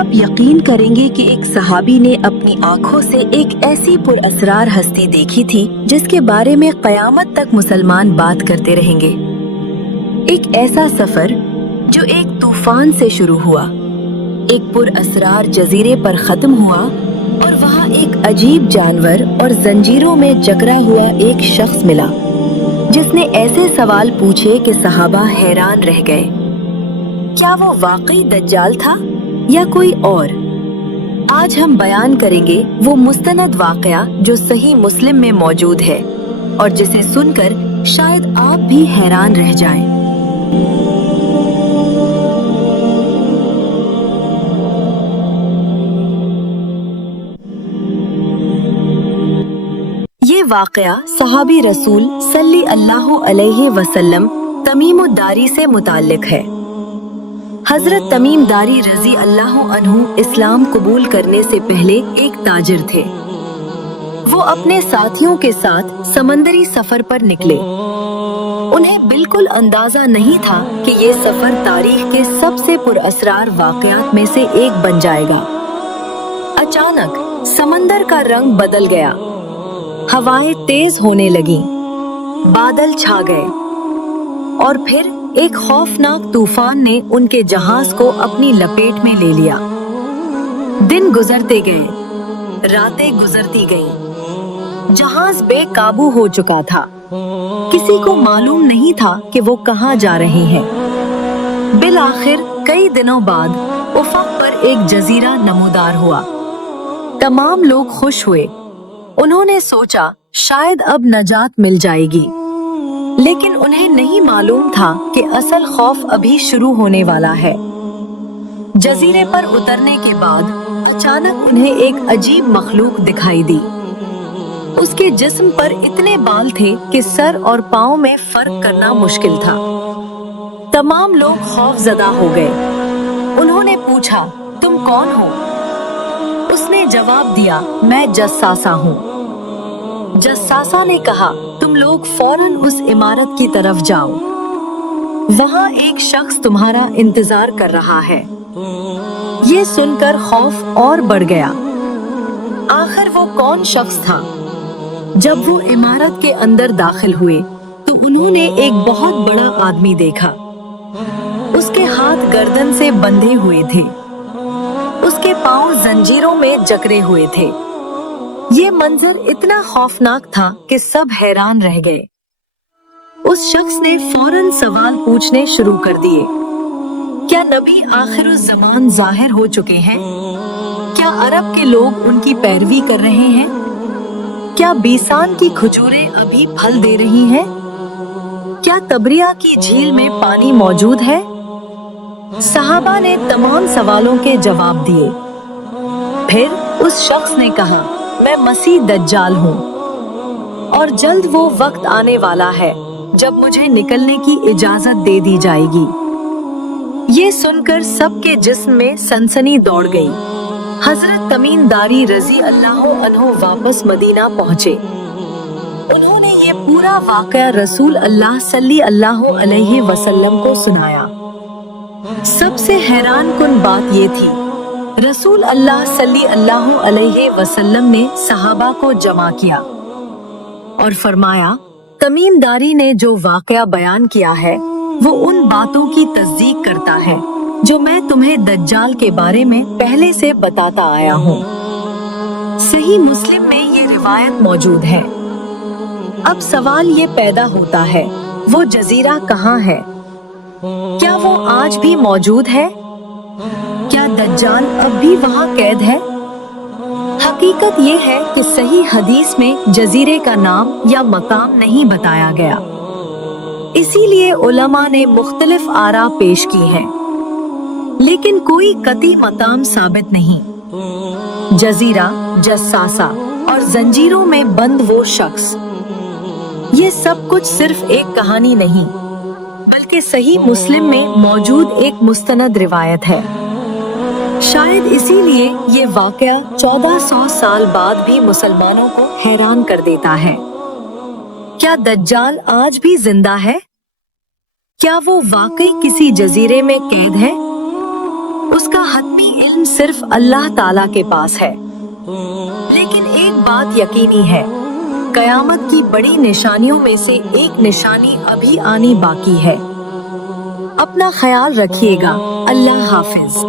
आप यकीन करेंगे कि एक सहाबी ने अपनी आंखों से एक ऐसी पुरअसरार हस्ती देखी थी जिसके बारे में क़यामत तक मुसलमान बात करते रहेंगे। एक ऐसा सफर जो एक तूफान से शुरू हुआ, एक पुरअसरार जजीरे पर खत्म हुआ और वहाँ एक अजीब जानवर और जंजीरों में जकड़ा हुआ एक शख्स मिला जिसने ऐसे सवाल पूछे कि सहाबा हैरान रह गए। क्या वो वाकई दज्जाल था या कोई और? आज हम बयान करेंगे वो मुस्तनद वाकया जो सही मुस्लिम में मौजूद है और जिसे सुनकर शायद आप भी हैरान रह जाएं। ये वाकया सहाबी रसूल सल्लल्लाहु अलैहि वसल्लम तमीम दारी से मुताल्लिक है। हजरत तमीम दारी रजी अल्लाह अन्हु इस्लाम कबूल करने से पहले एक ताजिर थे। वो अपने साथियों के साथ समंदरी सफर पर निकले। उन्हें बिल्कुल अंदाजा नहीं था कि ये सफर तारीख के सबसे पुरअसरार वाकयात में से एक बन जाएगा। अचानक समंदर का रंग बदल गया, हवाएं तेज होने लगीं, बादल छा गए और फिर एक खौफनाक तूफान ने उनके जहाज को अपनी लपेट में ले लिया। दिन गुजरते गए, रातें गुजरती गईं, जहाज बेकाबू हो चुका था। किसी को मालूम नहीं था कि वो कहाँ जा रहे हैं। बिल आखिर कई दिनों बाद उफक पर एक जजीरा नमूदार हुआ। तमाम लोग खुश हुए। उन्होंने सोचा शायद अब नजात मिल जाएगी, लेकिन उन्हें नहीं मालूम था कि असल खौफ अभी शुरू होने वाला है। जजीरे पर उतरने के बाद अचानक उन्हें एक अजीब मखलूक दिखाई दी। उसके जिस्म पर इतने बाल थे कि सर और पाँव में फर्क करना मुश्किल था। तमाम लोग खौफजदा हो गए। उन्होंने पूछा, तुम कौन हो? उसने जवाब दिया, मैं जस्सासा हूँ। जस्सासा ने कहा, तुम लोग फौरन उस इमारत की तरफ जाओ, वहाँ एक शख्स तुम्हारा इंतजार कर रहा है। ये सुनकर खौफ और बढ़ गया। आखिर वो कौन शख्स था? जब वो इमारत के अंदर दाखिल हुए तो उन्होंने एक बहुत बड़ा आदमी देखा। उसके हाथ गर्दन से बंधे हुए थे, उसके पांव जंजीरों में जकड़े हुए थे। ये मंजर इतना खौफनाक था कि सब हैरान रह गए। उस शख्स ने फौरन सवाल पूछने शुरू कर दिए। क्या नबी आखिरुज़्ज़मान जाहिर हो चुके हैं? क्या अरब के लोग उनकी पैरवी कर रहे हैं? क्या बीसान की खजूरें अभी फल दे रही हैं? क्या तबरिया की झील में पानी मौजूद है? सहाबा ने तमाम सवालों के जवाब दिए। फिर उस शख्स ने कहा, मैं मसीह दज्जाल हूँ और जल्द वो वक्त आने वाला है जब मुझे निकलने की इजाजत दे दी जाएगी। ये सुनकर सबके जिस्म में सनसनी दौड़ गई। हजरत तमीम दारी रजी अल्लाह अन्हु वापस मदीना पहुँचे। उन्होंने ये पूरा वाक़या रसूल अल्लाह सल्लल्लाहु अलैहि वसल्लम को सुनाया। सबसे हैरान कुन बात ये थी, रसूल अल्लाह सल्लल्लाहु अलैहि वसल्लम ने सहाबा को जमा किया और फरमाया, तमीम दारी ने जो वाक़या बयान किया है वो उन बातों की तस्दीक करता है जो मैं तुम्हें दज्जाल के बारे में पहले से बताता आया हूँ। सही मुस्लिम में ये रिवायत मौजूद है। अब सवाल ये पैदा होता है, वो जजीरा कहाँ है? क्या वो आज भी मौजूद है? क्या दज्जाल अब भी वहाँ कैद है? हकीकत ये है कि सही हदीस में जजीरे का नाम या मकाम नहीं बताया गया, इसीलिए उलमा ने मुख्तलिफ आरा पेश की हैं, लेकिन कोई कती मकाम साबित नहीं। जजीरा, जस्सासा और जंजीरों में बंद वो शख्स, ये सब कुछ सिर्फ एक कहानी नहीं बल्कि सही मुस्लिम में मौजूद एक मुस्तनद रिवायत है। शायद इसीलिए ये वाक़या 1400 साल बाद भी मुसलमानों को हैरान कर देता है। क्या दज्जाल आज भी जिंदा है? क्या वो वाकई किसी जजीरे में कैद है? उसका हतमी इल्म علم صرف اللہ تعالیٰ کے پاس ہے۔ لیکن ایک بات یقینی ہے، قیامت کی بڑی نشانیوں میں سے ایک نشانی ابھی آنی باقی ہے۔ اپنا خیال رکھیے گا۔ اللہ حافظ۔